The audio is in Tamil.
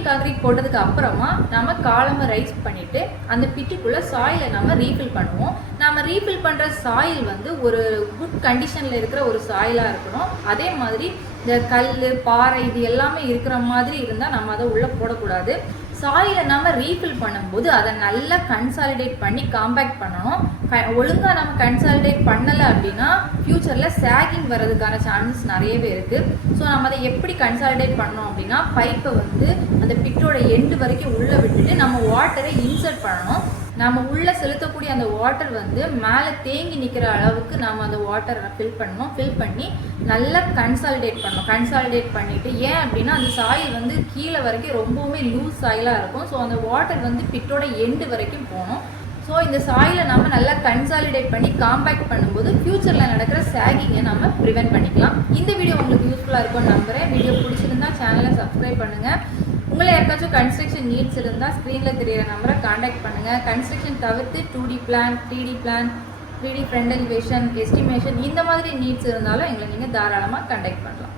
பில்டிங் கான்கிரீட் போட்டதுக்கு அப்புறமா நம்ம காலமை ரைஸ் பண்ணிட்டு அந்த பிட்டுக்குள்ள சாயிலை நம்ம ரீஃபில் பண்ணுவோம். நம்ம ரீஃபில் பண்ற சாயில் வந்து ஒரு குட் கண்டிஷன்ல இருக்கிற ஒரு சாயிலா இருக்கணும். அதே மாதிரி இந்த கல் பாறை இது எல்லாமே இருக்கிற மாதிரி இருந்தால் நம்ம அதை உள்ள போடக்கூடாது. சாயிலை நம்ம ரீஃபில் பண்ணும்போது அதை நல்லா கன்சாலிடேட் பண்ணி காம்பேக்ட் பண்ணணும். ஒழுங்காக நம்ம கன்சாலிடேட் பண்ணலை அப்படின்னா ஃப்யூச்சரில் சேகிங் வர்றதுக்கான சான்சஸ் நிறையவே இருக்குது. ஸோ நம்ம அதை எப்படி கன்சாலிடேட் பண்ணோம் அப்படின்னா பைப்பை வந்து அந்த பிட்டோட எண்டு வரைக்கும் உள்ளே விட்டுட்டு நம்ம வாட்டரை இன்சர்ட் பண்ணணும். நம்ம உள்ளே செலுத்தக்கூடிய அந்த வாட்டர் வந்து மேலே தேங்கி நிற்கிற அளவுக்கு நம்ம அந்த வாட்டரை ஃபில் பண்ணணும். ஃபில் பண்ணி நல்லா கன்சாலிடேட் பண்ணணும். கன்சாலிடேட் பண்ணிவிட்டு ஏன் அப்படின்னா அந்த சாயில் வந்து கீழே வரைக்கும் ரொம்பவுமே லூஸ் சாயிலாக இருக்கும். ஸோ அந்த வாட்டர் வந்து பிட்டோட எண்டு வரைக்கும் போகணும். ஸோ இந்த சாயிலை நம்ம நல்லா கன்சாலிடேட் பண்ணி காம்பேக்ட் பண்ணும்போது ஃப்யூச்சரில் நடக்கிற சேகிங்கை நம்ம ப்ரிவென்ட் பண்ணிக்கலாம். இந்த வீடியோ உங்களுக்கு யூஸ்ஃபுல்லாக இருக்கும்னு நம்புகிறேன். வீடியோ பிடிச்சிருந்தா சேனலை சப்ஸ்கிரைப் பண்ணுங்கள். உங்களை யாருக்காச்சும் கன்ஸ்ட்ரக்ஷன் நீட்ஸ் இருந்தால் ஸ்க்ரீனில் தெரியிற நம்பரை காண்டாக்ட் பண்ணுங்கள். கன்ஸ்ட்ரக்ஷன் தவிர்த்து 2D plan, 3D plan, 3D front elevation, estimation இந்த மாதிரி நீட்ஸ் இருந்தாலும் எங்களை நீங்கள் தாராளமாக காண்டாக்ட் பண்ணலாம்.